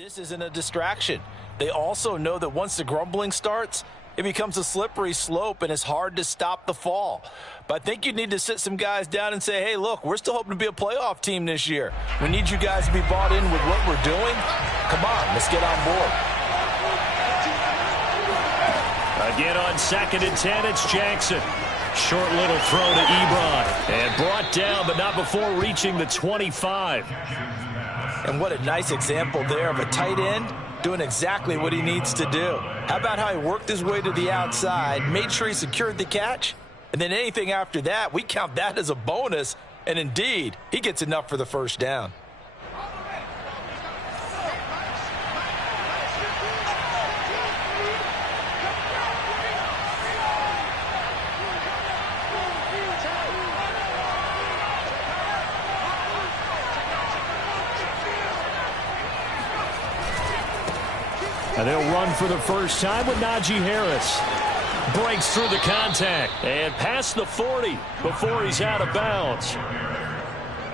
This isn't a distraction. They also know that once the grumbling starts, it becomes a slippery slope and it's hard to stop the fall. But I think you need to sit some guys down and say, hey, look, we're still hoping to be a playoff team this year. We need you guys to be bought in with what we're doing. Come on, let's get on board. Again on 2nd and 10, it's Jackson. Short little throw to Ebron. And brought down, but not before reaching the 25. And what a nice example there of a tight end doing exactly what he needs to do. How about how he worked his way to the outside, made sure he secured the catch, and then anything after that, we count that as a bonus. And indeed, he gets enough for the first down. And they'll run for the first time with Najee Harris. Breaks through the contact and past the 40 before he's out of bounds.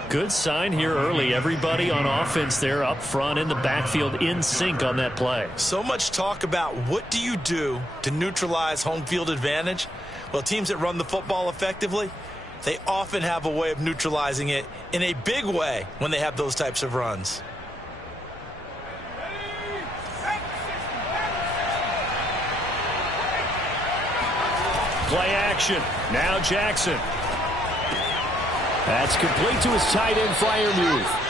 Good sign here early. Everybody on offense there up front in the backfield in sync on that play. So much talk about what do you do to neutralize home field advantage? Well, teams that run the football effectively, they often have a way of neutralizing it in a big way when they have those types of runs. Play action. Now Jackson. That's complete to his tight end Freiermuth.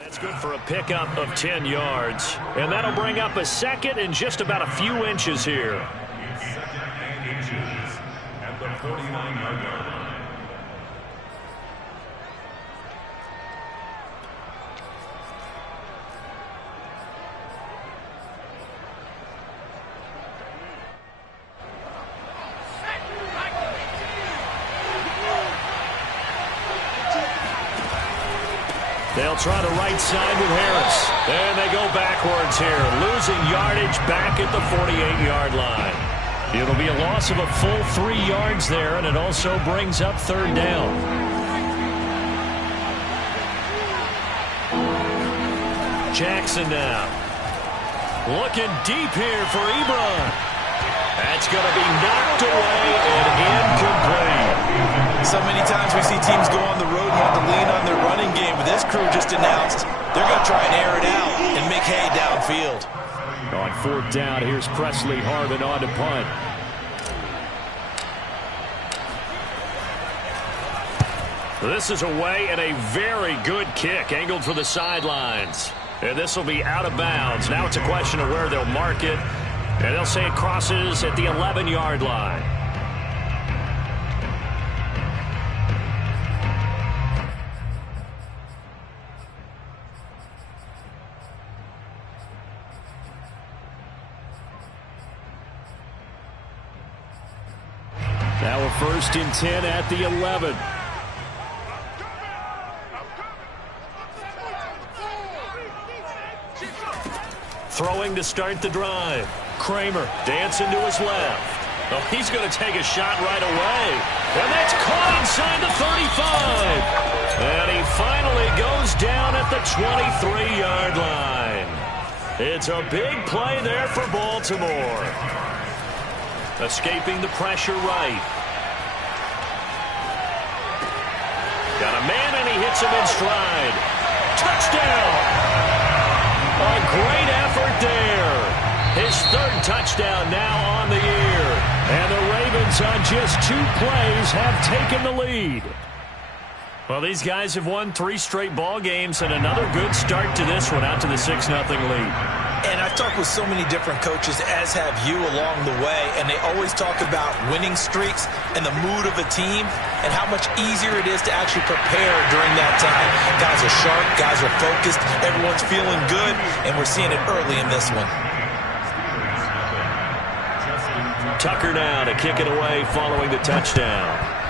That's good for a pickup of 10 yards. And that'll bring up a 2nd and just about a few inches here. At the 49-yard line. They'll try the right side with Harris. And they go backwards here, losing yardage back at the 48-yard line. It'll be a loss of a full 3 yards there, and it also brings up 3rd down. Jackson now. Looking deep here for Ebron. That's going to be knocked away and incomplete. So many times we see teams go on the road and want to lean on their running game, but this crew just announced they're going to try and air it out and make hay downfield. On 4th down, here's Presley Harvin on to punt. This is away and a very good kick, angled for the sidelines. And this will be out of bounds. Now it's a question of where they'll mark it. And they'll say it crosses at the 11-yard line. Now a 1st and 10 at the 11. Throwing to start the drive. Kramer dancing to his left. Oh, he's going to take a shot right away. And that's caught inside the 35. And he finally goes down at the 23-yard line. It's a big play there for Baltimore. Escaping the pressure right. Got a man and he hits him in stride. Touchdown! A great effort there. His third touchdown now on the year. And the Ravens on just 2 plays have taken the lead. Well, these guys have won 3 straight ball games and another good start to this one out to the 6-0 lead. And I've talked with so many different coaches, as have you, along the way, and they always talk about winning streaks and the mood of a team and how much easier it is to actually prepare during that time. Guys are sharp, guys are focused, everyone's feeling good, and we're seeing it early in this one. Tucker now to kick it away following the touchdown.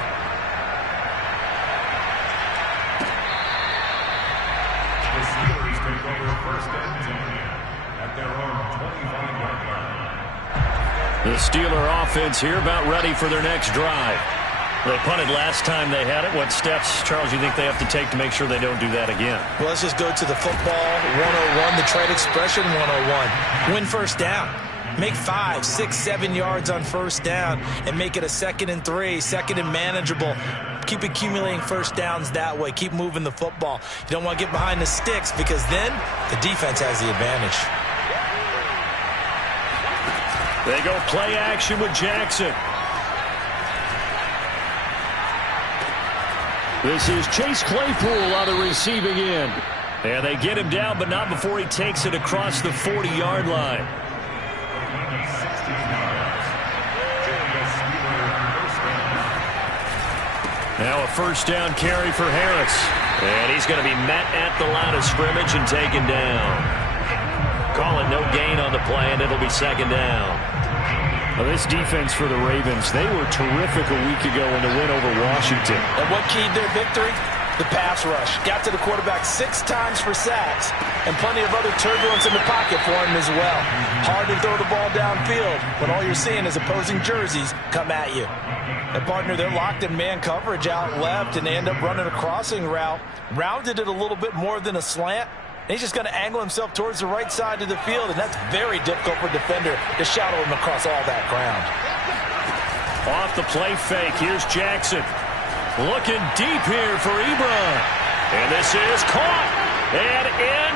The Steeler offense here about ready for their next drive. They punted last time they had it. What steps, Charles, you think they have to take to make sure they don't do that again? Well, let's just go to the football 101, the trade expression 101. Win first down. Make 5, 6, 7 yards on first down and make it a 2nd and 3, 2nd and manageable. Keep accumulating first downs that way. Keep moving the football. You don't want to get behind the sticks because then the defense has the advantage. They go play action with Jackson. This is Chase Claypool on the receiving end. And they get him down, but not before he takes it across the 40-yard line. Now a first down carry for Harris. And he's going to be met at the line of scrimmage and taken down. Calling no gain on the play, and it'll be 2nd down. Well, this defense for the Ravens, they were terrific a week ago in the win over Washington. And what keyed their victory? The pass rush. Got to the quarterback 6 times for sacks, and plenty of other turbulence in the pocket for him as well. Hard to throw the ball downfield when all you're seeing is opposing jerseys come at you. And partner, they're locked in man coverage out left, and they end up running a crossing route. Rounded it a little bit more than a slant. And he's just going to angle himself towards the right side of the field, and that's very difficult for a defender to shadow him across all that ground. Off the play fake, here's Jackson. Looking deep here for Ebron. And this is caught. And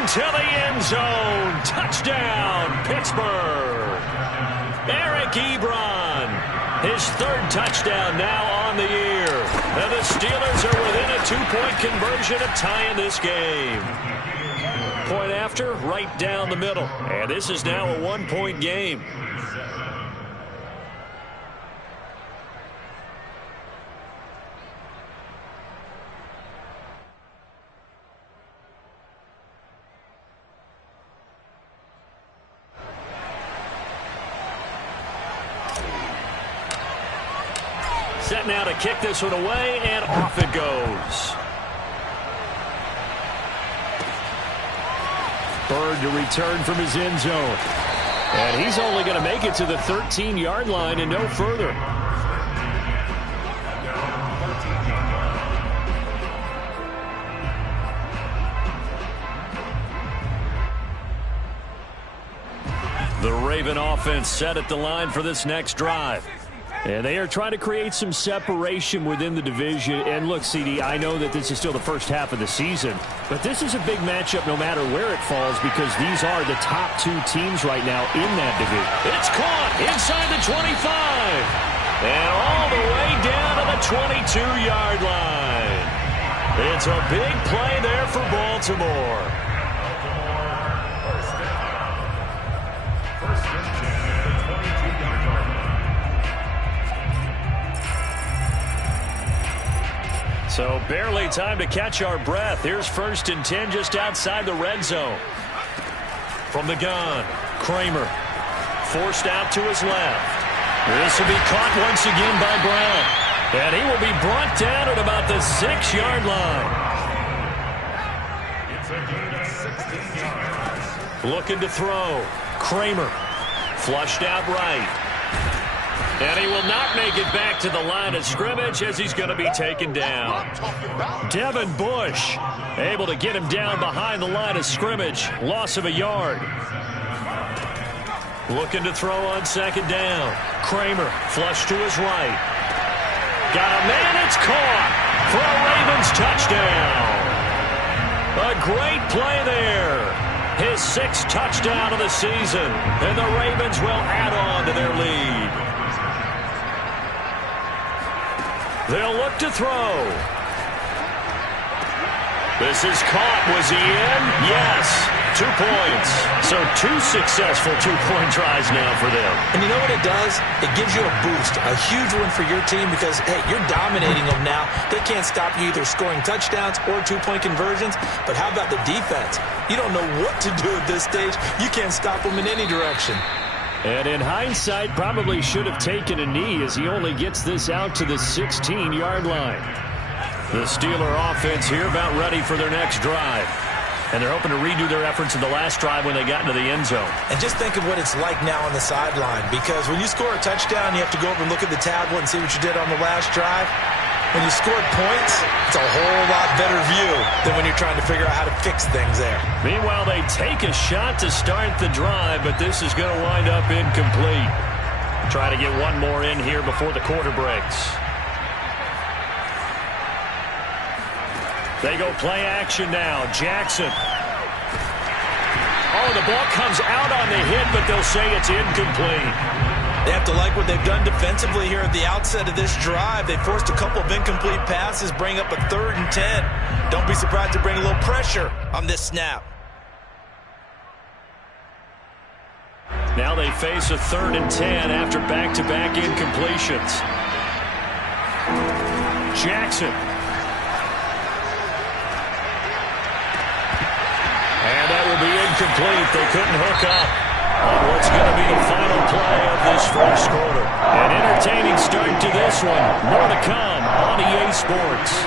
into the end zone. Touchdown, Pittsburgh. Eric Ebron. His 3rd touchdown now on the year. And the Steelers are within a 2-point conversion of tying this game. Point after, right down the middle. And this is now a 1-point game. Set now to kick this one away, and off it goes. Bird to return from his end zone. And he's only going to make it to the 13-yard line and no further. The Raven offense set at the line for this next drive. And they are trying to create some separation within the division. And look, CD, I know that this is still the first half of the season, but this is a big matchup no matter where it falls because these are the top 2 teams right now in that division. It's caught inside the 25 and all the way down to the 22-yard line. It's a big play there for Baltimore. So barely time to catch our breath. Here's 1st and 10 just outside the red zone. From the gun, Kramer forced out to his left. This will be caught once again by Brown. And he will be brought down at about the 6-yard line. Looking to throw. Kramer flushed out right. And he will not make it back to the line of scrimmage as he's going to be taken down. Devin Bush able to get him down behind the line of scrimmage. Loss of a yard. Looking to throw on 2nd down. Kramer flush to his right. Got a man, it's caught for a Ravens touchdown. A great play there. His sixth touchdown of the season, and the Ravens will add on to their lead. They'll look to throw. This is caught. Was he in? Yes. 2 points. So 2 successful two-point tries now for them. And you know what it does? It gives you a boost, a huge one for your team because, hey, you're dominating them now. They can't stop you either scoring touchdowns or two-point conversions. But how about the defense? You don't know what to do at this stage. You can't stop them in any direction. And in hindsight, probably should have taken a knee as he only gets this out to the 16-yard line. The Steeler offense here about ready for their next drive. And they're hoping to redo their efforts in the last drive when they got into the end zone. And just think of what it's like now on the sideline, because when you score a touchdown, you have to go over and look at the tablet and see what you did on the last drive. When you scored points, it's a whole lot better view than when you're trying to figure out how to fix things there. Meanwhile, they take a shot to start the drive, but this is going to wind up incomplete. Try to get one more in here before the quarter breaks. They go play action now. Jackson. Oh, the ball comes out on the hit, but they'll say it's incomplete. They have to like what they've done defensively here at the outset of this drive. They forced a couple of incomplete passes, bring up a 3rd and 10. Don't be surprised to bring a little pressure on this snap. Now they face a 3rd and 10 after back-to-back incompletions. Jackson. And that will be incomplete. They couldn't hook up on what's going to be the final play of this first quarter. An entertaining start to this one. More to come on EA Sports.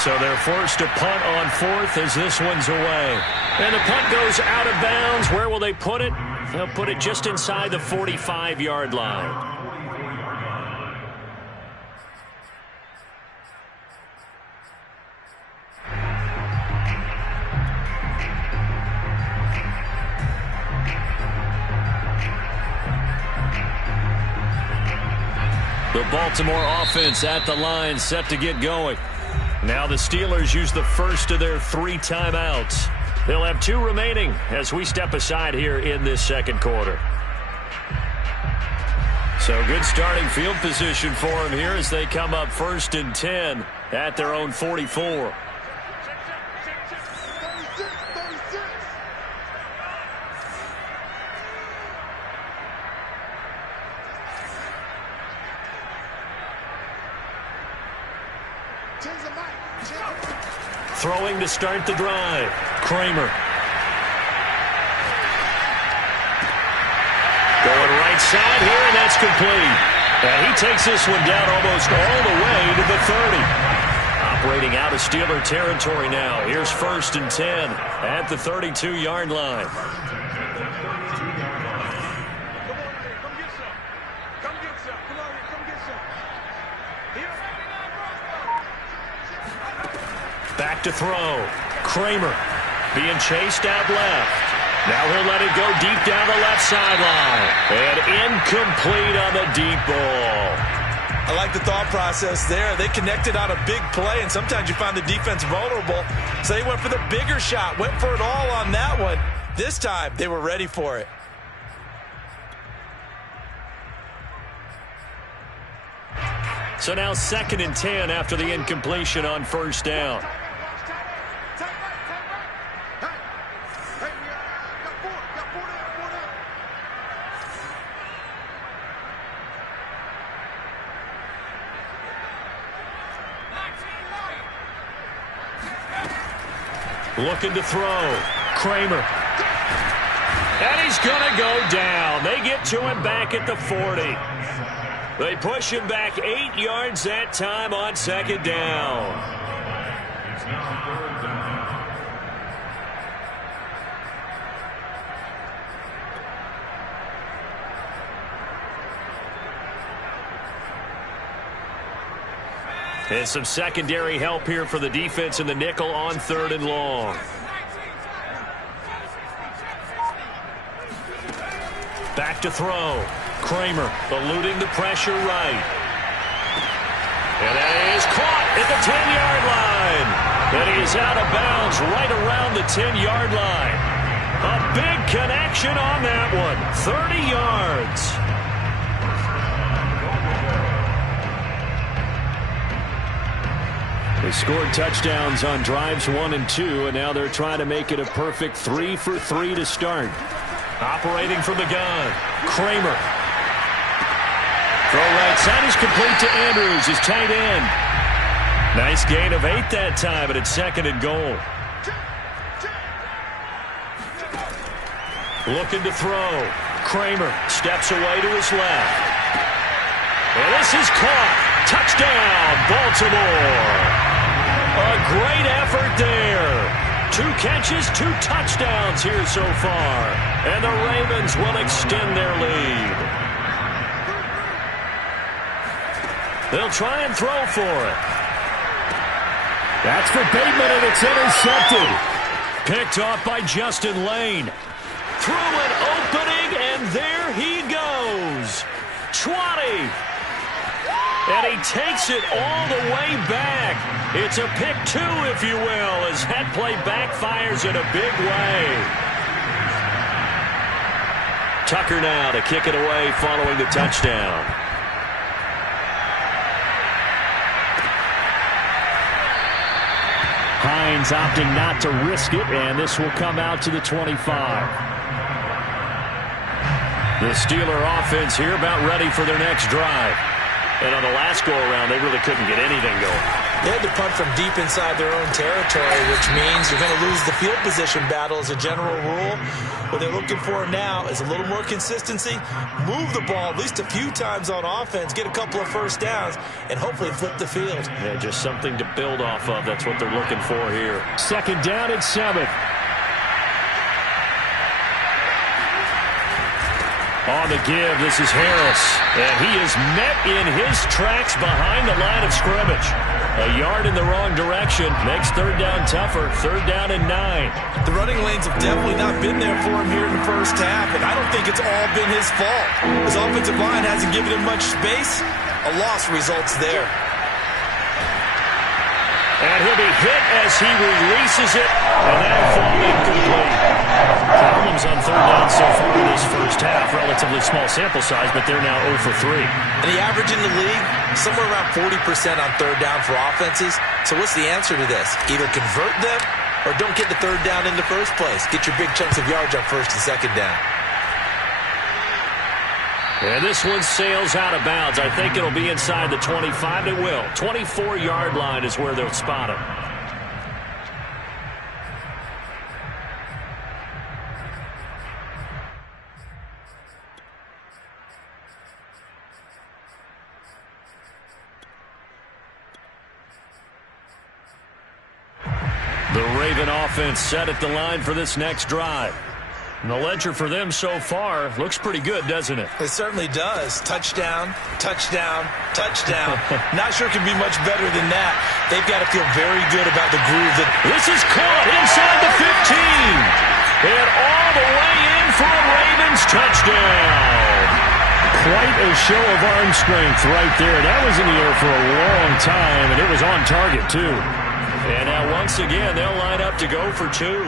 So they're forced to punt on 4th as this one's away. And the punt goes out of bounds. Where will they put it? They'll put it just inside the 45-yard line. The Baltimore offense at the line, set to get going. Now the Steelers use the first of their 3 timeouts. They'll have 2 remaining as we step aside here in this second quarter. So good starting field position for them here as they come up 1st and 10 at their own 44. Throwing to start the drive. Kramer. Going right side here, and that's complete. And he takes this one down almost all the way to the 30. Operating out of Steeler territory now. Here's 1st and 10 at the 32-yard line. Back to throw. Kramer being chased out left. Now he'll let it go deep down the left sideline. And incomplete on the deep ball. I like the thought process there. They connected on a big play, and sometimes you find the defense vulnerable. So they went for the bigger shot, went for it all on that one. This time, they were ready for it. So now 2nd and 10 after the incompletion on 1st down. Looking to throw. Kramer. And he's going to go down. They get to him back at the 40. They push him back 8 yards that time on 2nd down. And some secondary help here for the defense in the nickel on 3rd and long. Back to throw. Kramer eluding the pressure right. And that is caught at the 10. And he is out of bounds right around the 10-yard line. A big connection on that one. 30 yards. They scored touchdowns on drives 1 and 2, and now they're trying to make it a perfect 3 for 3 to start. Operating from the gun, Kramer. Throw right side is complete to Andrews, his tight end. Nice gain of 8 that time, and it's 2nd and goal. Looking to throw. Kramer steps away to his left. And this is caught. Touchdown, Baltimore. A great effort there. 2 catches, 2 touchdowns here so far. And the Ravens will extend their lead. They'll try and throw for it. That's for Bateman, and it's intercepted. Picked off by Justin Lane. Through an opening, and there he goes. 20. And he takes it all the way back. It's a pick 2, if you will, as that play backfires in a big way. Tucker now to kick it away following the touchdown. Hines opting not to risk it, and this will come out to the 25. The Steeler offense here about ready for their next drive. And on the last go-around, they really couldn't get anything going. They had to punt from deep inside their own territory, which means you're going to lose the field position battle as a general rule. What they're looking for now is a little more consistency, move the ball at least a few times on offense, get a couple of first downs, and hopefully flip the field. Yeah, just something to build off of. That's what they're looking for here. 2nd down and 7. On the give, this is Harris. And he is met in his tracks behind the line of scrimmage. A yard in the wrong direction makes 3rd down tougher. 3rd down and 9. The running lanes have definitely not been there for him here in the first half, and I don't think it's all been his fault. His offensive line hasn't given him much space. A loss results there. And he'll be hit as he releases it, and that'll fall incomplete. Problems on 3rd down so far in this first half. Relatively small sample size, but they're now 0 for 3. And the average in the league, somewhere around 40% on 3rd down for offenses. So what's the answer to this? Either convert them or don't get the 3rd down in the first place. Get your big chunks of yards on 1st and 2nd down. And this one sails out of bounds. I think it'll be inside the 25. It will. 24-yard line is where they'll spot it. The Raven offense set at the line for this next drive. And the ledger for them so far looks pretty good, doesn't it? It certainly does. Touchdown, touchdown, touchdown. Not sure it can be much better than that. They've got to feel very good about the groove. This is caught inside the 15. And all the way in for a Ravens touchdown. Quite a show of arm strength right there. That was in the air for a long time, and it was on target, too. And now once again, they'll line up to go for 2.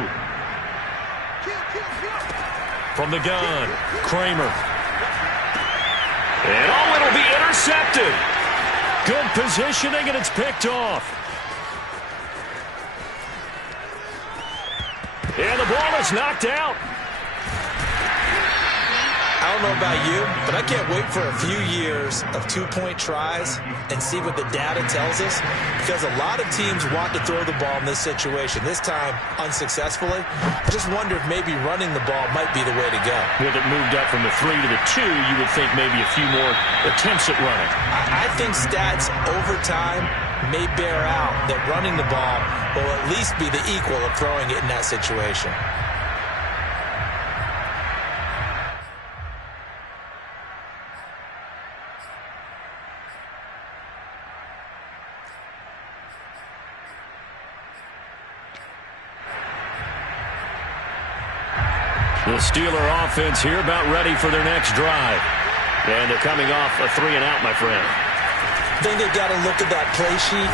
From the gun, Kramer. And it'll be intercepted. Good positioning, and it's picked off. And the ball is knocked out. I don't know about you, but I can't wait for a few years of 2-point tries and see what the data tells us, because a lot of teams want to throw the ball in this situation. This time, unsuccessfully. I just wonder if maybe running the ball might be the way to go. With it moved up from the 3 to the 2, you would think maybe a few more attempts at running. I think stats over time may bear out that running the ball will at least be the equal of throwing it in that situation. The Steeler offense here about ready for their next drive. And they're coming off a 3-and-out, my friend. I think they've got to look at that play sheet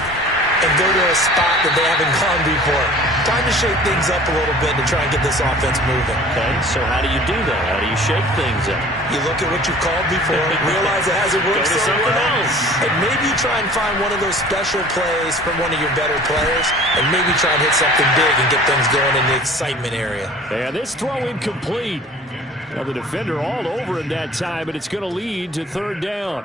and go to a spot that they haven't gone before. Time to shake things up a little bit to try and get this offense moving. Okay, so how do you do that? How do you shake things up? You look at what you've called before, realize it hasn't worked so well, and maybe try and find one of those special plays from one of your better players, and maybe try and hit something big and get things going in the excitement area. And this throw incomplete. Now the defender all over him that time, but it's going to lead to third down.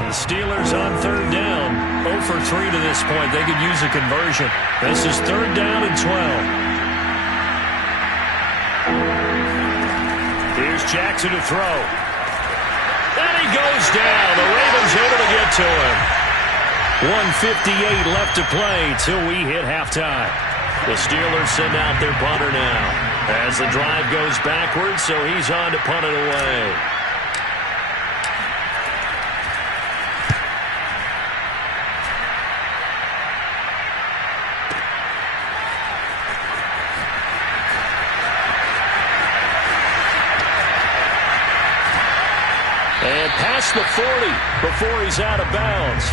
The Steelers on third down. 0 for 3 to this point. They could use a conversion. This is third down and 12. Here's Jackson to throw. And he goes down. The Ravens able to get to him. 1:58 left to play till we hit halftime. The Steelers send out their punter now as the drive goes backwards, so he's on to punt it away. And past the 40 before he's out of bounds.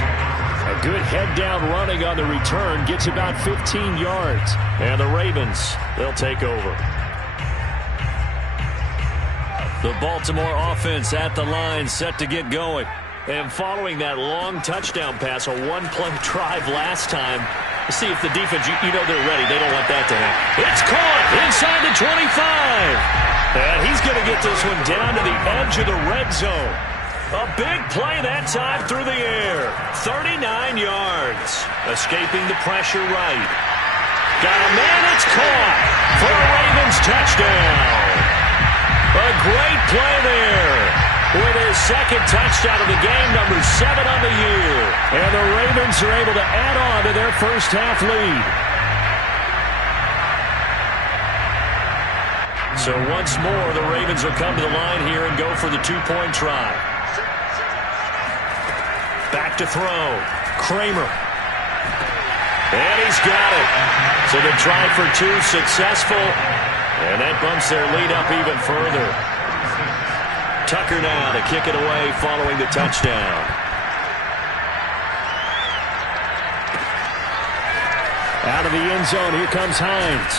A good head-down running on the return. Gets about 15 yards. And the Ravens, they'll take over. The Baltimore offense at the line, set to get going. And following that long touchdown pass, a one-play drive last time, let's see if the defense, you know they're ready. They don't want that to happen. It's caught inside the 25. And he's going to get this one down to the edge of the red zone. A big play that time through the air. 39 yards. Escaping the pressure right. Got a man, it's caught for a Ravens touchdown. A great play there. With his second touchdown of the game, number 7 on the year. And the Ravens are able to add on to their first half lead. So once more, the Ravens will come to the line here and go for the two-point try. Back to throw. Kramer. And he's got it. So the try for 2 successful. And that bumps their lead up even further. Tucker now to kick it away following the touchdown. Out of the end zone, here comes Hines.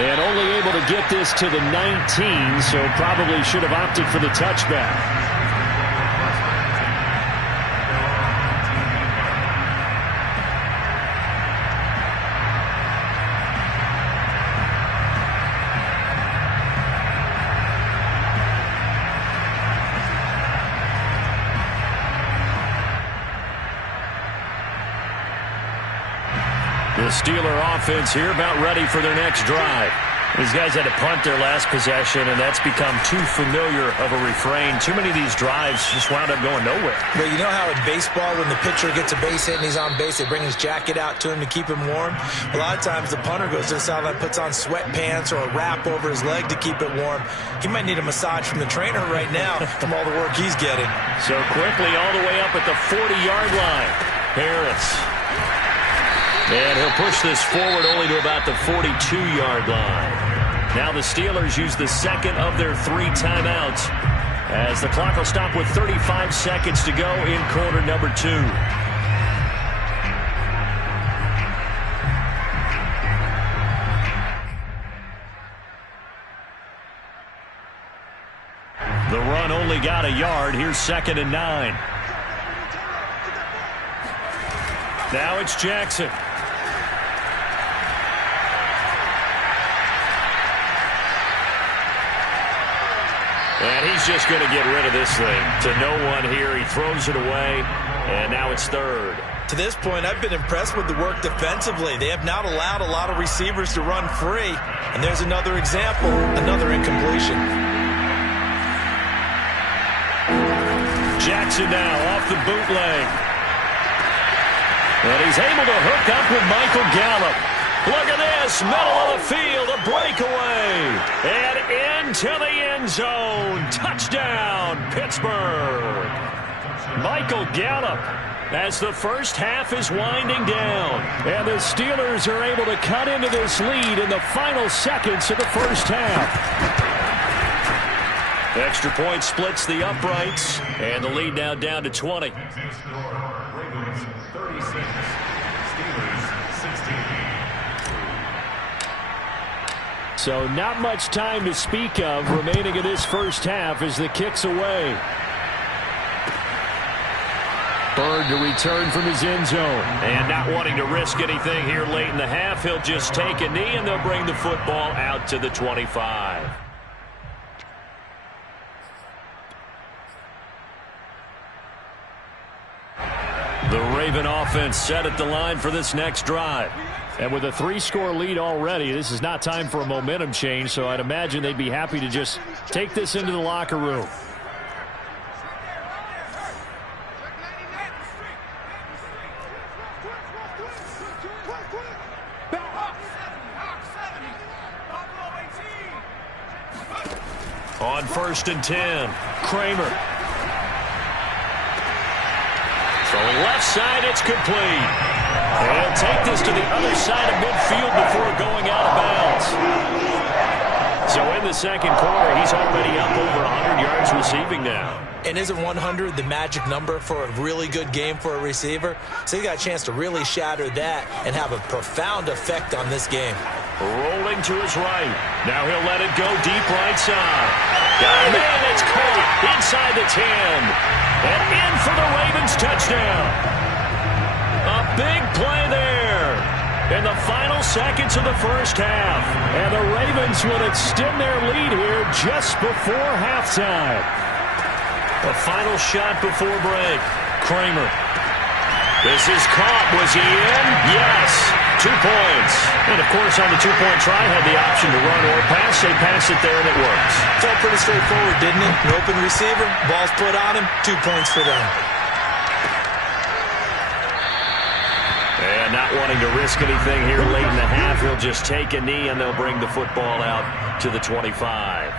And only able to get this to the 19, so probably should have opted for the touchback. The Steeler offense here about ready for their next drive. These guys had to punt their last possession, and that's become too familiar of a refrain. Too many of these drives just wound up going nowhere. Well, you know how in baseball, when the pitcher gets a base hit and he's on base, they bring his jacket out to him to keep him warm? A lot of times the punter goes to the sideline, puts on sweatpants or a wrap over his leg to keep it warm. He might need a massage from the trainer right now from all the work he's getting. So quickly all the way up at the 40-yard line. Harris. And he'll push this forward only to about the 42-yard line. Now the Steelers use the second of their 3 timeouts as the clock will stop with 35 seconds to go in quarter number 2. The run only got a yard. Here's 2nd and 9. Now it's Jackson. And he's just going to get rid of this thing to no one here. He throws it away, and now it's 3rd. To this point, I've been impressed with the work defensively. They have not allowed a lot of receivers to run free. And there's another example, another incompletion. Jackson now off the bootleg. And he's able to hook up with Michael Gallup. Look at this, middle of the field, a breakaway. And into the end zone. Touchdown, Pittsburgh. Michael Gallup as the first half is winding down. And the Steelers are able to cut into this lead in the final seconds of the first half. Extra point splits the uprights, and the lead now down to 20. So not much time to speak of remaining in this first half as the kick's away. Bird to return from his end zone. And not wanting to risk anything here late in the half, he'll just take a knee, and they'll bring the football out to the 25. The Raven offense set at the line for this next drive. And with a 3-score lead already, this is not time for a momentum change, so I'd imagine they'd be happy to just take this into the locker room. On 1st and 10, Kramer. Throwing left side, it's complete. He'll take this to the other side of midfield before going out of bounds. So in the second quarter, he's already up over 100 yards receiving now. And isn't 100 the magic number for a really good game for a receiver? So he got a chance to really shatter that and have a profound effect on this game. Rolling to his right. Now he'll let it go deep right side. Got a man, it's caught inside the 10. And in for the Ravens touchdown. A big play there in the final seconds of the first half. And the Ravens will extend their lead here just before halftime. A final shot before break. Kramer. This is caught. Was he in? Yes. 2 points. And, of course, on the two-point try, had the option to run or pass. They pass it there, and it works. Felt pretty straightforward, didn't it? An open receiver, ball's put on him, 2 points for them. And not wanting to risk anything here late in the half, he'll just take a knee, and they'll bring the football out to the 25.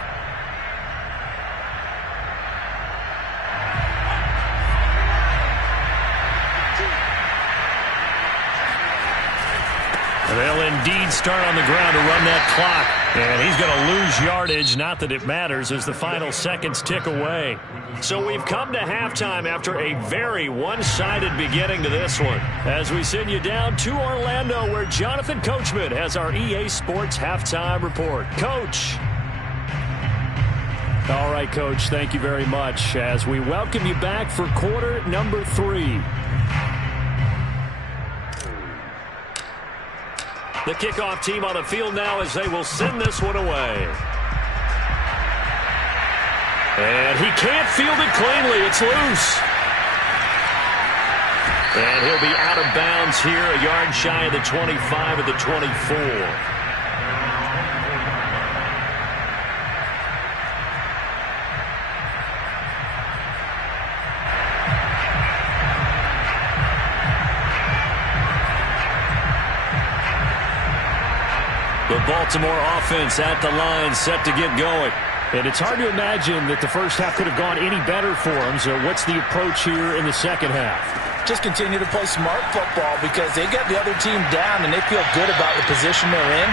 They'll indeed start on the ground to run that clock. And he's going to lose yardage, not that it matters, as the final seconds tick away. So we've come to halftime after a very one-sided beginning to this one. As we send you down to Orlando, where Jonathan Coachman has our EA Sports Halftime Report. Coach. All right, Coach, thank you very much as we welcome you back for quarter number 3. The kickoff team on the field now as they will send this one away. And he can't field it cleanly. It's loose. And he'll be out of bounds here, a yard shy of the 25 of the 24. The Baltimore offense at the line, set to get going. And it's hard to imagine that the first half could have gone any better for them. So what's the approach here in the second half? Just continue to play smart football because they got the other team down and they feel good about the position they're in.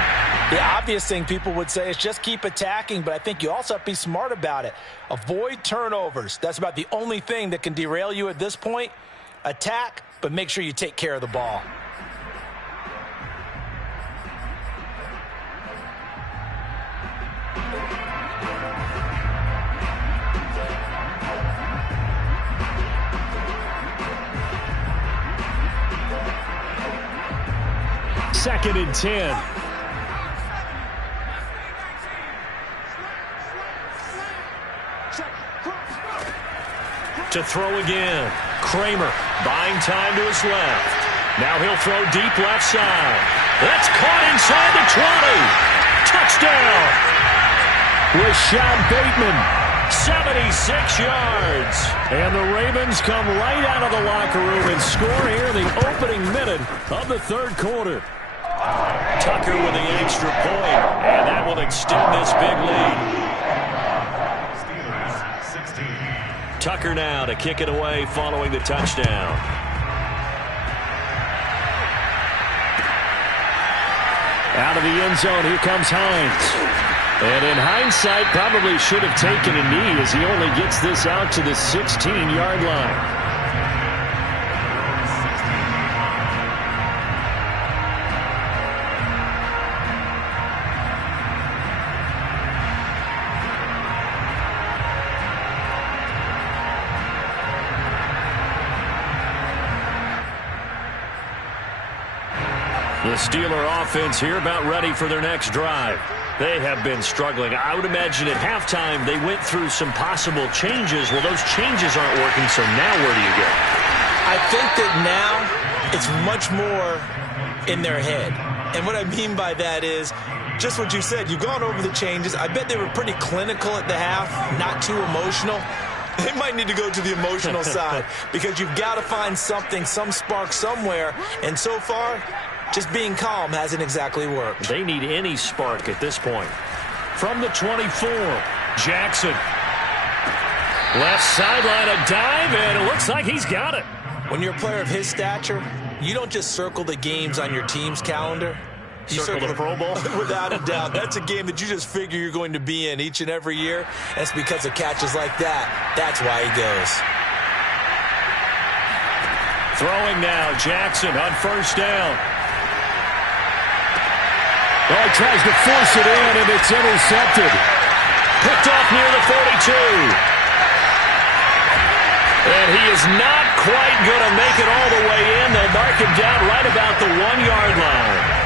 The obvious thing people would say is just keep attacking, but I think you also have to be smart about it. Avoid turnovers. That's about the only thing that can derail you at this point. Attack, but make sure you take care of the ball. Second and 10. To throw again. Kramer buying time to his left. Now he'll throw deep left side. That's caught inside the 20. Touchdown. Rashad Bateman. 76 yards. And the Ravens come right out of the locker room and score here in the opening minute of the third quarter. Tucker with the extra point, and that will extend this big lead. Tucker now to kick it away following the touchdown. Out of the end zone, here comes Hines. And in hindsight, probably should have taken a knee as he only gets this out to the 16-yard line. The Steeler offense here about ready for their next drive. They have been struggling. I would imagine at halftime they went through some possible changes. Well, those changes aren't working, so now where do you go? I think that now it's much more in their head. And what I mean by that is just what you said. You've gone over the changes. I bet they were pretty clinical at the half, not too emotional. They might need to go to the emotional side because you've got to find something, some spark somewhere. And so far, just being calm hasn't exactly worked. They need any spark at this point. From the 24, Jackson. Left sideline, a dive, and it looks like he's got it. When you're a player of his stature, you don't just circle the games on your team's calendar. You circle the Pro Bowl? Without a doubt. That's a game that you just figure you're going to be in each and every year. And it's because of catches like that. That's why he goes. Throwing now, Jackson on first down. Oh, he tries to force it in, and it's intercepted. Picked off near the 42. And he is not quite going to make it all the way in. They'll mark him down right about the 1-yard line.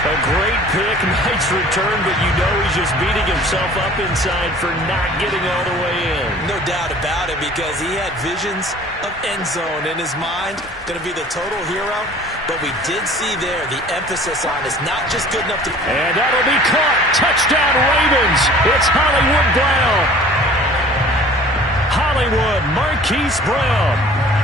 A great pick, nice return, but you know he's just beating himself up inside for not getting all the way in. No doubt about it, because he had visions of end zone in his mind. Going to be the total hero. But we did see there the emphasis on is not just good enough to... And that'll be caught. Touchdown, Ravens. It's Hollywood Brown. Hollywood Marquise Brown.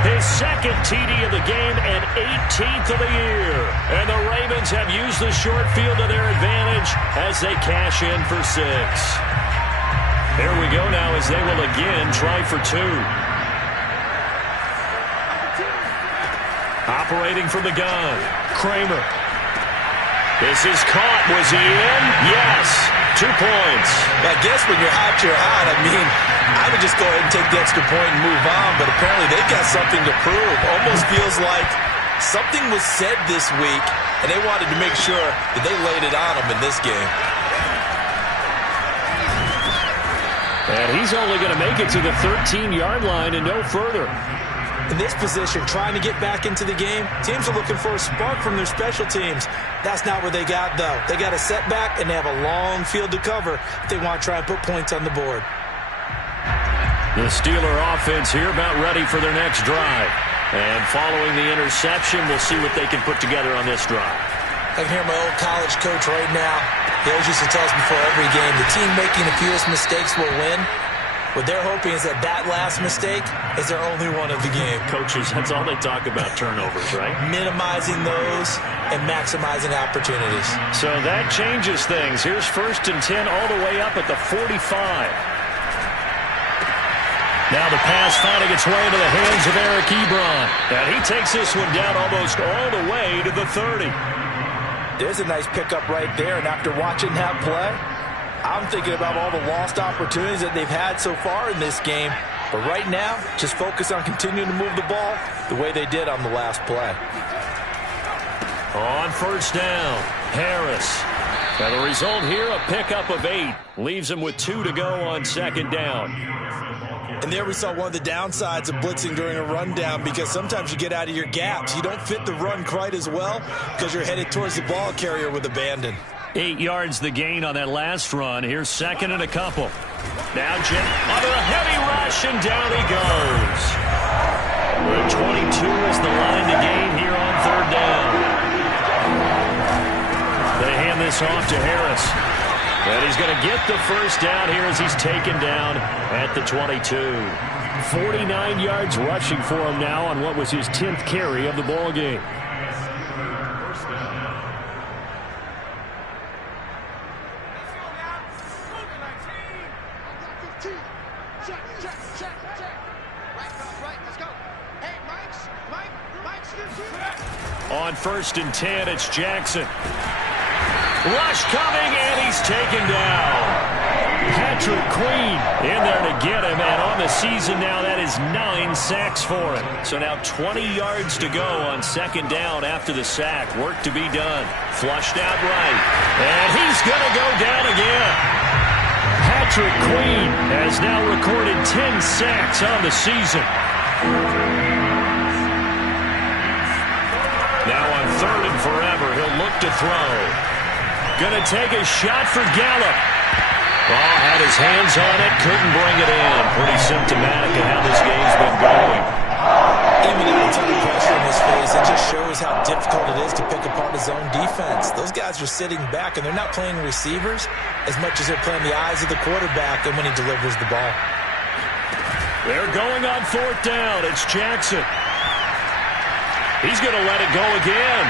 His second TD of the game and 18th of the year. And the Ravens have used the short field to their advantage as they cash in for 6. Here we go now as they will again try for 2. Operating from the gun, Kramer. This is caught. Was he in? Yes. 2 points. I guess when you're hot, you're hot. I mean, I would just go ahead and take the extra point and move on, but apparently they've got something to prove. Almost feels like something was said this week, and they wanted to make sure that they laid it on them in this game. And he's only going to make it to the 13-yard line and no further. In this position, trying to get back into the game, teams are looking for a spark from their special teams. That's not what they got, though. They got a setback, and they have a long field to cover if they want to try and put points on the board. The Steeler offense here about ready for their next drive. And following the interception, we'll see what they can put together on this drive. I can hear my old college coach right now. He always used to tell us before every game, the team making the fewest mistakes will win. What they're hoping is that that last mistake is their only one of the game. Coaches, that's all they talk about, turnovers, right? Minimizing those and maximizing opportunities. So that changes things. Here's 1st and 10 all the way up at the 45. Now the pass finding its way into the hands of Eric Ebron. And he takes this one down almost all the way to the 30. There's a nice pickup right there, and after watching that play, I'm thinking about all the lost opportunities that they've had so far in this game. But right now, just focus on continuing to move the ball the way they did on the last play. On first down, Harris. And the result here, a pickup of 8. Leaves him with 2 to go on 2nd down. And there we saw one of the downsides of blitzing during a rundown, because sometimes you get out of your gaps. You don't fit the run quite as well because you're headed towards the ball carrier with abandon. 8 yards the gain on that last run. Here's 2nd and a couple. Now Jet under a heavy rush, and down he goes. The 22 is the line to gain here on 3rd down. They hand this off to Harris. And he's going to get the first down here as he's taken down at the 22. 49 yards rushing for him now on what was his 10th carry of the ball game. On 1st and 10, it's Jackson. Rush coming, and he's taken down. Patrick Queen in there to get him, and on the season now, that is 9 sacks for him. So now 20 yards to go on second down after the sack. Work to be done. Flushed out right, and he's going to go down again. Patrick Queen has now recorded 10 sacks on the season. Now on 3rd and forever, he'll look to throw. Going to take a shot for Gallup. Oh, had his hands on it, couldn't bring it in. Pretty symptomatic of how this game's been going. Even with a ton of pressure in his face, it just shows how difficult it is to pick apart his own defense. Those guys are sitting back, and they're not playing receivers as much as they're playing the eyes of the quarterback and when he delivers the ball. They're going on 4th down. It's Jackson. He's going to let it go again.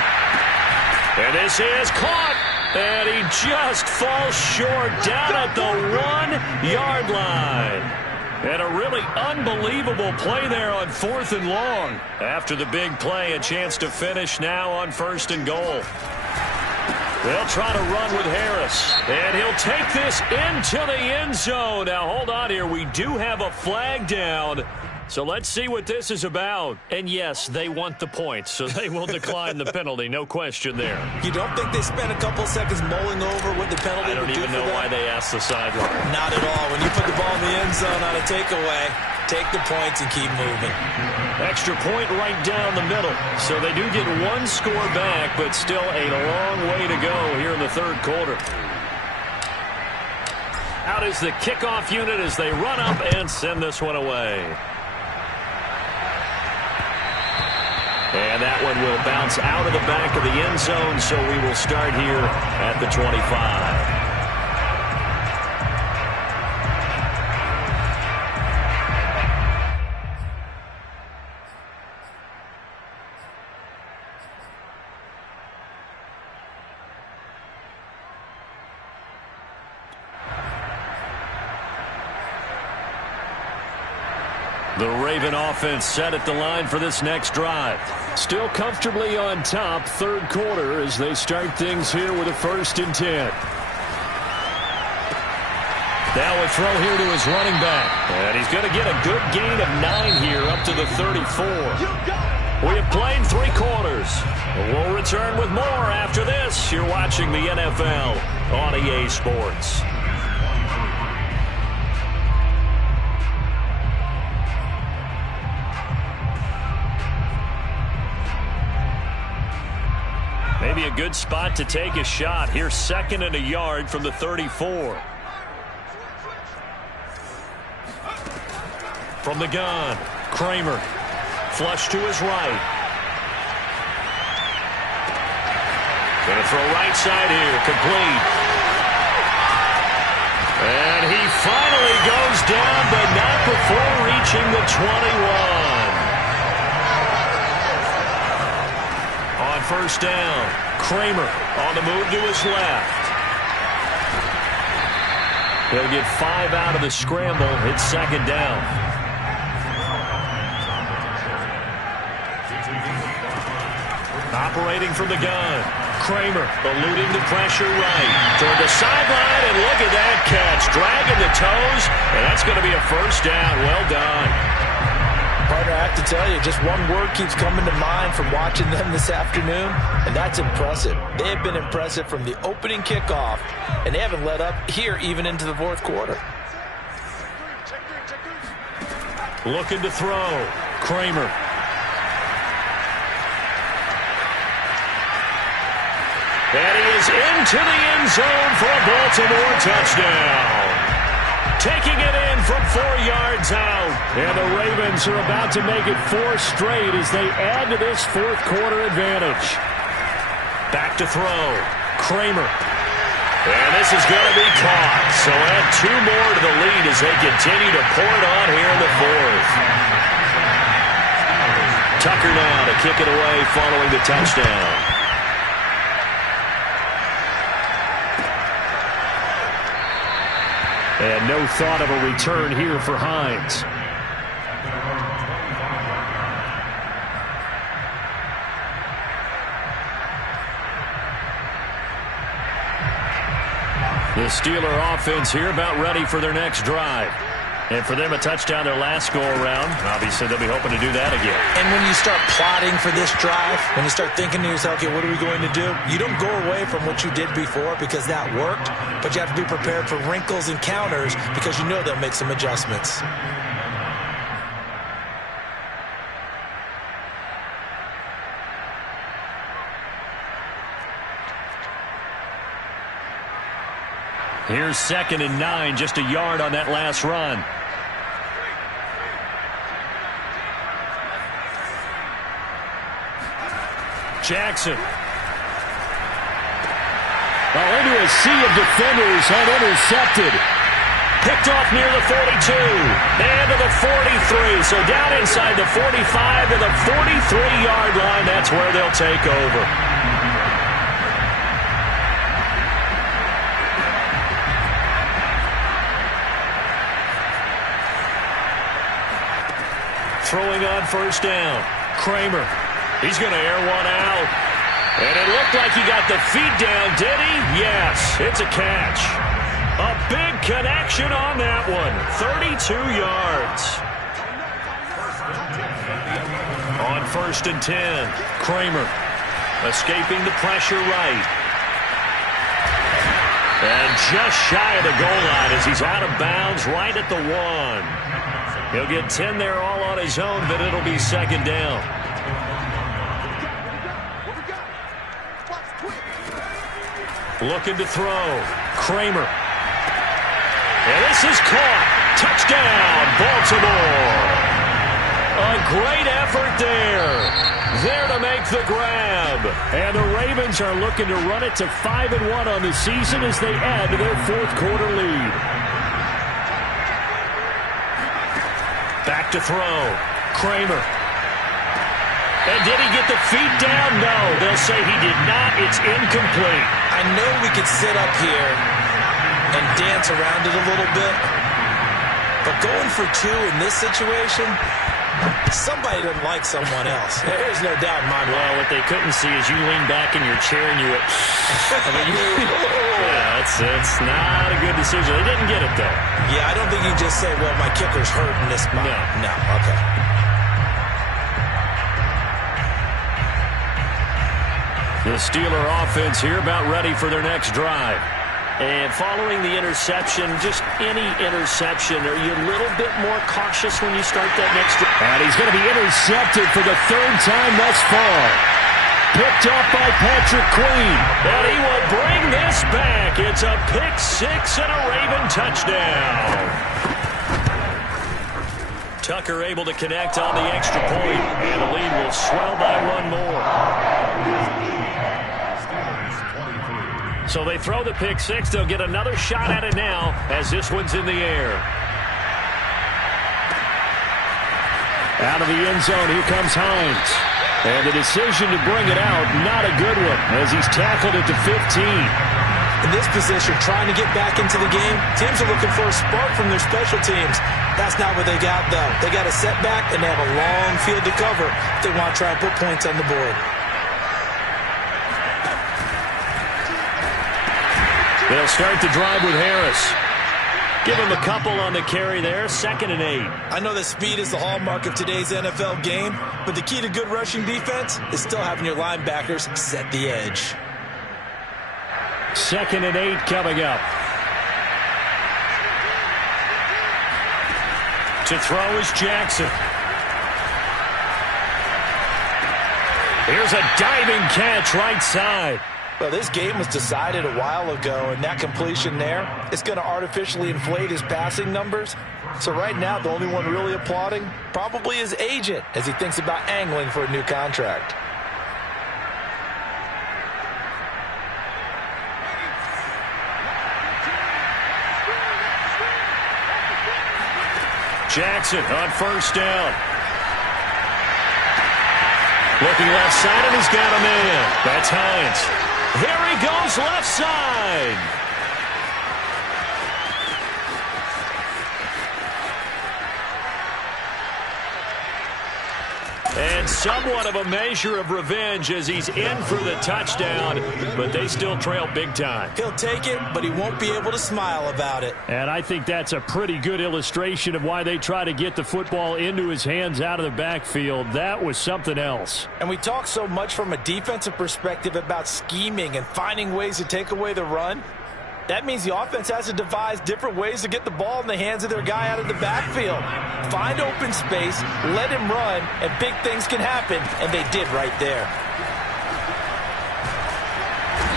And this is caught. And he just falls short down at the 1-yard line. And a really unbelievable play there on 4th and long. After the big play, a chance to finish now on 1st and goal. They'll try to run with Harris. And he'll take this into the end zone. Now, hold on here. We do have a flag down. So let's see what this is about. And yes, they want the points, so they will decline the penalty. No question there. You don't think they spent a couple seconds mulling over what the penalty would do for them? I don't even know why they asked the sideline. Not at all. When you put the ball in the end zone on a takeaway, take the points and keep moving. Extra point right down the middle. So they do get 1 score back, but still a long way to go here in the 3rd quarter. Out is the kickoff unit as they run up and send this one away. And that one will bounce out of the back of the end zone, so we will start here at the 25. The Raven offense set at the line for this next drive. Still comfortably on top, 3rd quarter as they start things here with a 1st and 10. Now a throw here to his running back. And he's going to get a good gain of 9 here up to the 34. We have played 3 quarters. We'll return with more after this. You're watching the NFL on EA Sports. Maybe a good spot to take a shot. Here's 2nd and a yard from the 34. From the gun, Kramer. Flush to his right. Going to throw right side here. Complete. And he finally goes down, but not before reaching the 21. On 1st down, Kramer on the move to his left. He'll get 5 out of the scramble. It's 2nd down. Operating from the gun, Kramer eluding the pressure right. Toward the sideline, and look at that catch. Dragging the toes, and that's going to be a 1st down. Well done. Partner, I have to tell you, just one word keeps coming to mind from watching them this afternoon, and that's impressive. They have been impressive from the opening kickoff, and they haven't let up here even into the 4th quarter. Looking to throw. Kramer. And he is into the end zone for a Baltimore touchdown. Taking it in from 4 yards out. And the Ravens are about to make it 4 straight as they add to this 4th quarter advantage. Back to throw. Kramer. And this is going to be caught. So add 2 more to the lead as they continue to pour it on here in the 4th. Tucker now to kick it away following the touchdown. And no thought of a return here for Hines. The Steeler offense here about ready for their next drive. And for them, a touchdown their last go-around. Obviously, they'll be hoping to do that again. And when you start plotting for this drive, when you start thinking to yourself, okay, what are we going to do? You don't go away from what you did before because that worked, but you have to be prepared for wrinkles and counters because you know they'll make some adjustments. Here's 2nd and 9, just a yard on that last run. Jackson. Well, into a sea of defenders, unintercepted. Picked off near the 42 and to the 43. So down inside the 45 to the 43-yard line. That's where they'll take over. Throwing on 1st down. Kramer. He's going to air one out. And it looked like he got the feet down, did he? Yes, it's a catch. A big connection on that one. 32 yards. On 1st and 10. Kramer escaping the pressure right. And just shy of the goal line as he's out of bounds right at the 1. He'll get 10 there all on his own, but it'll be 2nd down. Looking to throw. Kramer. And this is caught. Touchdown, Baltimore. A great effort there. There to make the grab. And the Ravens are looking to run it to 5-1 on the season as they add to their 4th quarter lead. Back to throw. Kramer. And did he get the feet down? No, they'll say he did not. It's incomplete. I know we could sit up here and dance around it a little bit, but going for 2 in this situation, somebody doesn't like someone else. There's no doubt in my mind. Well, what they couldn't see is you lean back in your chair and you went, yeah, it's not a good decision. They didn't get it, though. Yeah, I don't think you just say, well, my kicker's hurt in this spot. No, okay. The Steeler offense here about ready for their next drive. And following the interception, just any interception, are you a little bit more cautious when you start that next drive? And he's going to be intercepted for the 3rd time thus far. Picked up by Patrick Queen. And he will bring this back. It's a pick 6 and a Raven touchdown. Tucker able to connect on the extra point. And the lead will swell by 1 more. So they throw the pick 6. They'll get another shot at it now as this one's in the air. Out of the end zone, here comes Hines. And the decision to bring it out, not a good one, as he's tackled at the 15. In this position, trying to get back into the game, teams are looking for a spark from their special teams. That's not what they got, though. They got a setback, and they have a long field to cover if they want to try and put points on the board. They'll start the drive with Harris. Give him a couple on the carry there. 2nd and 8. I know that speed is the hallmark of today's NFL game, but the key to good rushing defense is still having your linebackers set the edge. 2nd and 8 coming up. To throw is Jackson. Here's a diving catch right side. Well, this game was decided a while ago, and that completion there, it's going to artificially inflate his passing numbers. So right now, the only one really applauding probably his agent as he thinks about angling for a new contract. Jackson on 1st down. Looking left side, and he's got a man. That's Hines. There he goes left side. And And somewhat of a measure of revenge as he's in for the touchdown, but they still trail big time. He'll take it, but he won't be able to smile about it. And I think that's a pretty good illustration of why they try to get the football into his hands out of the backfield. That was something else. And we talk so much from a defensive perspective about scheming and finding ways to take away the run. That means the offense has to devise different ways to get the ball in the hands of their guy out of the backfield. Find open space, let him run, and big things can happen, and they did right there.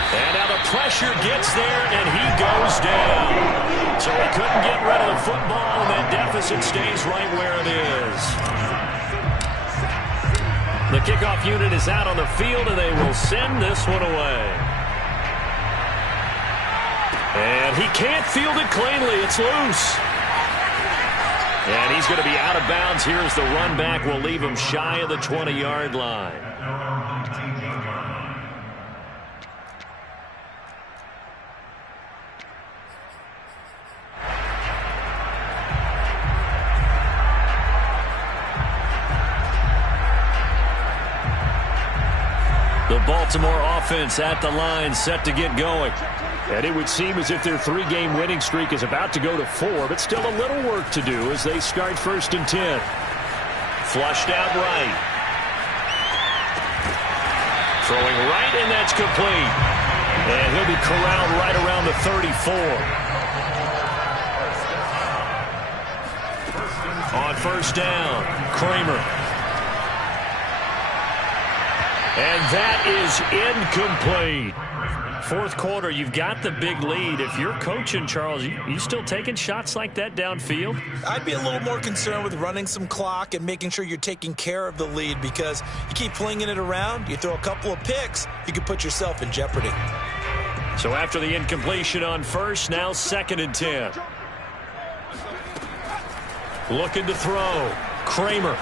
And now the pressure gets there, and he goes down. So he couldn't get rid of the football, and that deficit stays right where it is. The kickoff unit is out on the field, and they will send this one away. And he can't field it cleanly. It's loose. And he's going to be out of bounds here as the run back will leave him shy of the 20-yard line. The Baltimore offense at the line set to get going. And it would seem as if their 3-game winning streak is about to go to 4, but still a little work to do as they start 1st and 10. Flushed out right. Throwing right, and that's complete. And he'll be corralled right around the 34. On 1st down, Kramer. And that is incomplete. 4th quarter, you've got the big lead. If you're coaching, Charles, you still taking shots like that downfield? I'd be a little more concerned with running some clock and making sure you're taking care of the lead, because you keep flinging it around, you throw a couple of picks, you can put yourself in jeopardy. So after the incompletion on 1st, now 2nd and 10. Looking to throw. Kramer.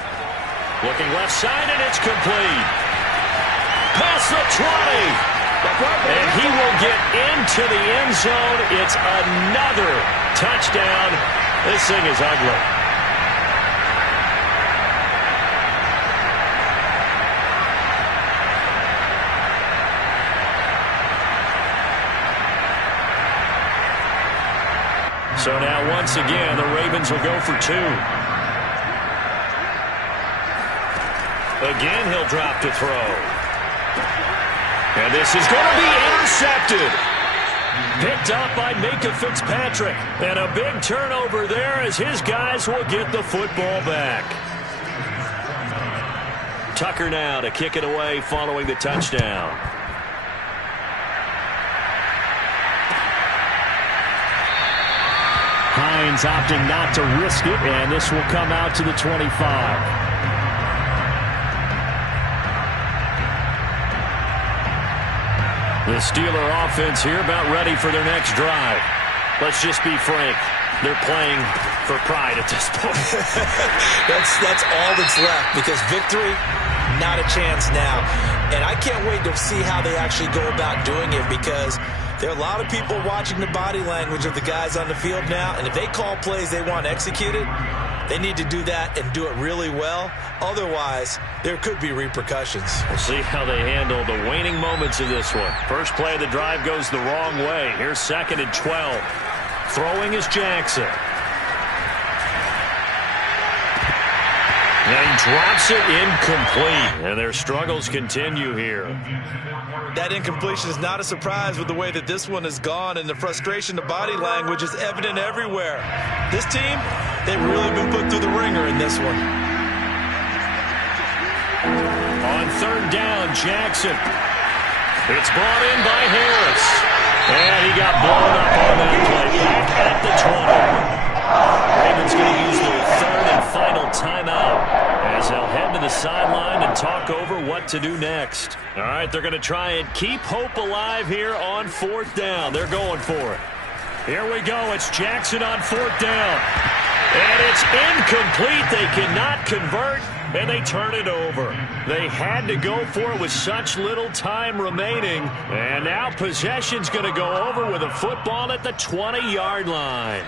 Looking left side, and it's complete. Past the 20. And he will get into the end zone. It's another touchdown. This thing is ugly. So now once again, the Ravens will go for 2. Again, he'll drop to throw. And this is going to be intercepted. Picked up by Minkah Fitzpatrick. And a big turnover there as his guys will get the football back. Tucker now to kick it away following the touchdown. Hines opting not to risk it, and this will come out to the 25. The Steeler offense here about ready for their next drive. Let's just be frank. They're playing for pride at this point. That's all that's left, because victory, not a chance now. And I can't wait to see how they actually go about doing it, because there are a lot of people watching the body language of the guys on the field now, and if they call plays they want executed, they need to do that and do it really well. Otherwise, there could be repercussions. We'll see how they handle the waning moments of this one. First play of the drive goes the wrong way. Here's 2nd and 12. Throwing is Jackson. And he drops it incomplete. And their struggles continue here. That incompletion is not a surprise with the way that this one has gone, and the frustration, the body language is evident everywhere. This team, they've really been put through the ringer in this one. On 3rd down, Jackson. It's brought in by Harris. And he got blown up on that play. Back at the 20. Ravens going to use their 3rd and final timeout as they'll head to the sideline and talk over what to do next. All right, they're going to try and keep hope alive here on 4th down. They're going for it. Here we go. It's Jackson on 4th down. And it's incomplete. They cannot convert, and they turn it over. They had to go for it with such little time remaining. And now possession's going to go over with a football at the 20-yard line.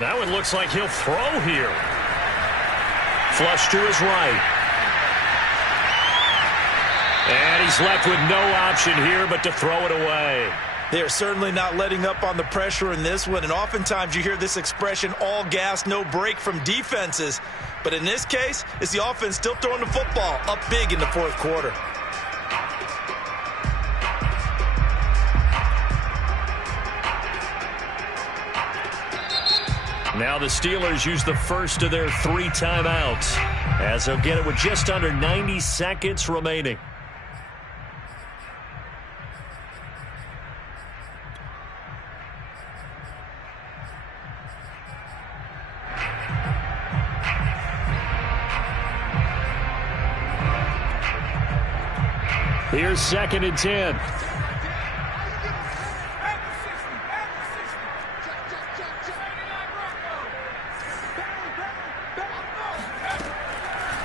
That one looks like he'll throw here. Flush to his right. And he's left with no option here but to throw it away. They're certainly not letting up on the pressure in this one, and oftentimes you hear this expression, all gas, no break from defenses. But in this case, it's the offense still throwing the football up big in the fourth quarter. Now the Steelers use the first of their 3 timeouts, as they'll get it with just under 90 seconds remaining. Here's 2nd and 10.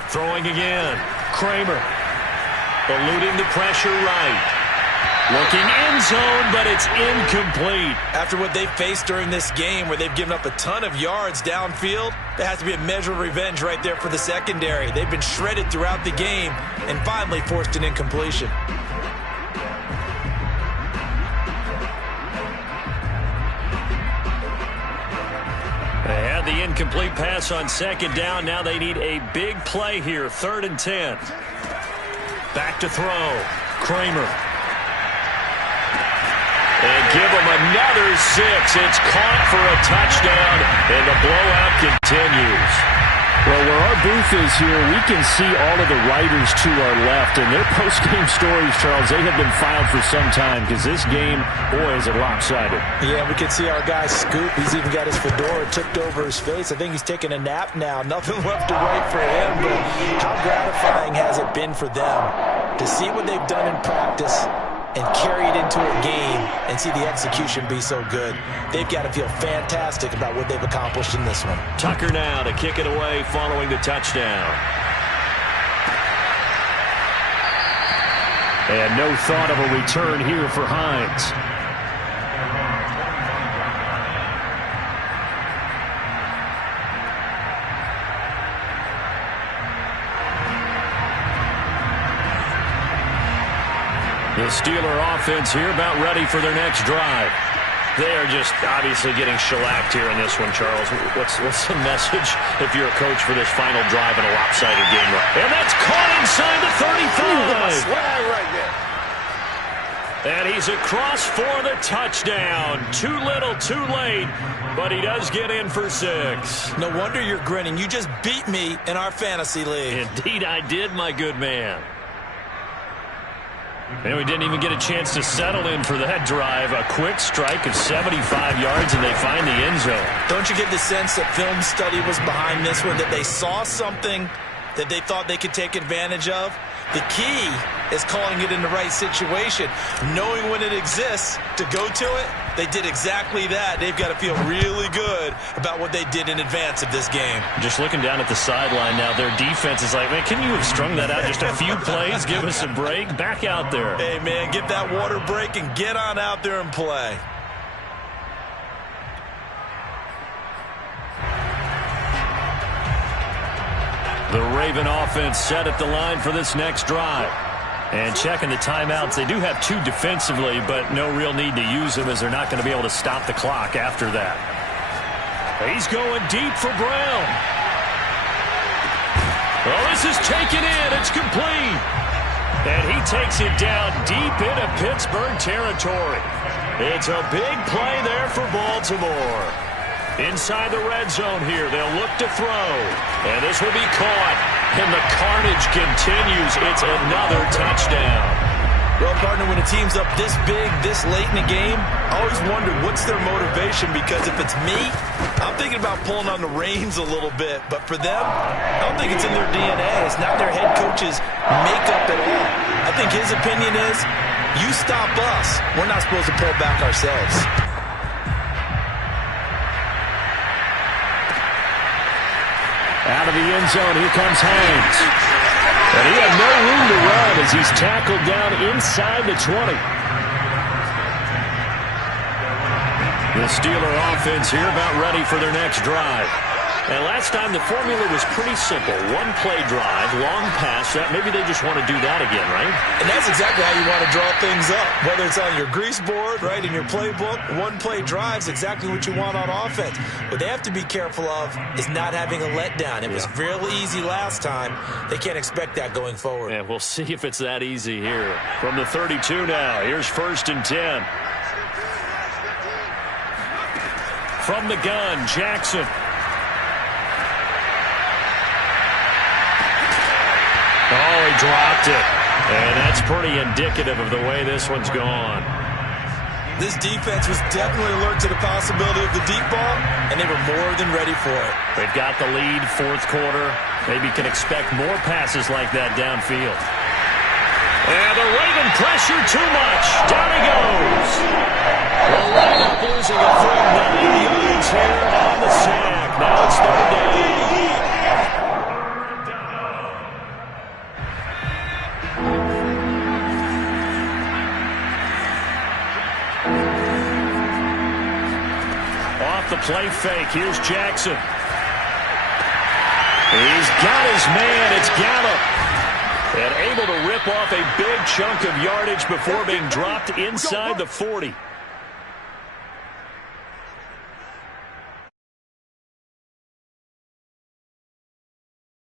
Throwing again. Kramer. Eluding the pressure right. Looking end zone, but it's incomplete. After what they've faced during this game, where they've given up a ton of yards downfield, there has to be a measure of revenge right there for the secondary. They've been shredded throughout the game and finally forced an incompletion. They had the incomplete pass on 2nd down. Now they need a big play here. 3rd and 10. Back to throw. Kramer. And give them another 6. It's caught for a touchdown, and the blowout continues. Well, where our booth is here, we can see all of the writers to our left. And their post-game stories, Charles, they have been filed for some time because this game, boy, is it lopsided. Yeah, we can see our guy Scoop. He's even got his fedora tipped over his face. I think he's taking a nap now. Nothing left to write for him. But how gratifying has it been for them to see what they've done in practice and carry it into a game and see the execution be so good. They've got to feel fantastic about what they've accomplished in this one. Tucker now to kick it away following the touchdown. And no thought of a return here for Hines. The Steeler offense here about ready for their next drive. They are just obviously getting shellacked here in this one, Charles. What's the message if you're a coach for this final drive in a lopsided game? And that's caught inside the 35. Swag right there. And he's across for the touchdown. Too little, too late, but he does get in for 6. No wonder you're grinning. You just beat me in our fantasy league. Indeed I did, my good man. And we didn't even get a chance to settle in for that drive. A quick strike of 75 yards, and they find the end zone. Don't you get the sense that film study was behind this one, that they saw something that they thought they could take advantage of? The key is calling it in the right situation, knowing when it exists to go to it. They did exactly that. They've got to feel really good about what they did in advance of this game. Just looking down at the sideline now, their defense is like, man, can you have strung that out just a few plays? Give us a break. Back out there. Hey, man, get that water break and get on out there and play. The Raven offense set at the line for this next drive. And checking the timeouts, they do have 2 defensively, but no real need to use them as they're not going to be able to stop the clock after that. He's going deep for Brown. Oh, this is taken in. It's complete. And he takes it down deep into Pittsburgh territory. It's a big play there for Baltimore. Inside the red zone here, they'll look to throw. And this will be caught. And the carnage continues. It's another touchdown. Well, partner, when a team's up this big, this late in the game, I always wonder what's their motivation, because if it's me, I'm thinking about pulling on the reins a little bit. But for them, I don't think it's in their DNA. It's not their head coach's makeup at all. I think his opinion is, you stop us, we're not supposed to pull back ourselves. Out of the end zone, here comes Hines. And he had no room to run as he's tackled down inside the 20. The The Steeler offense here about ready for their next drive. And last time the formula was pretty simple. One play drive, long pass. Maybe they just want to do that again, right? And that's exactly how you want to draw things up. Whether it's on your grease board, right, in your playbook, one play drive's exactly what you want on offense. What they have to be careful of is not having a letdown. It was real easy last time. They can't expect that going forward. And we'll see if it's that easy here. From the 32 now, here's 1st and 10. From the gun, Jackson. Oh, he dropped it. And that's pretty indicative of the way this one's gone. This defense was definitely alert to the possibility of the deep ball, and they were more than ready for it. They've got the lead, 4th quarter. Maybe can expect more passes like that downfield. And the Raven pressure too much. Down he goes. The lineup losing a full 9 yards here on the sack. Now it's 3rd down. Off the play fake. Here's Jackson. He's got his man. It's Gallup. And able to rip off a big chunk of yardage before being dropped inside the 40.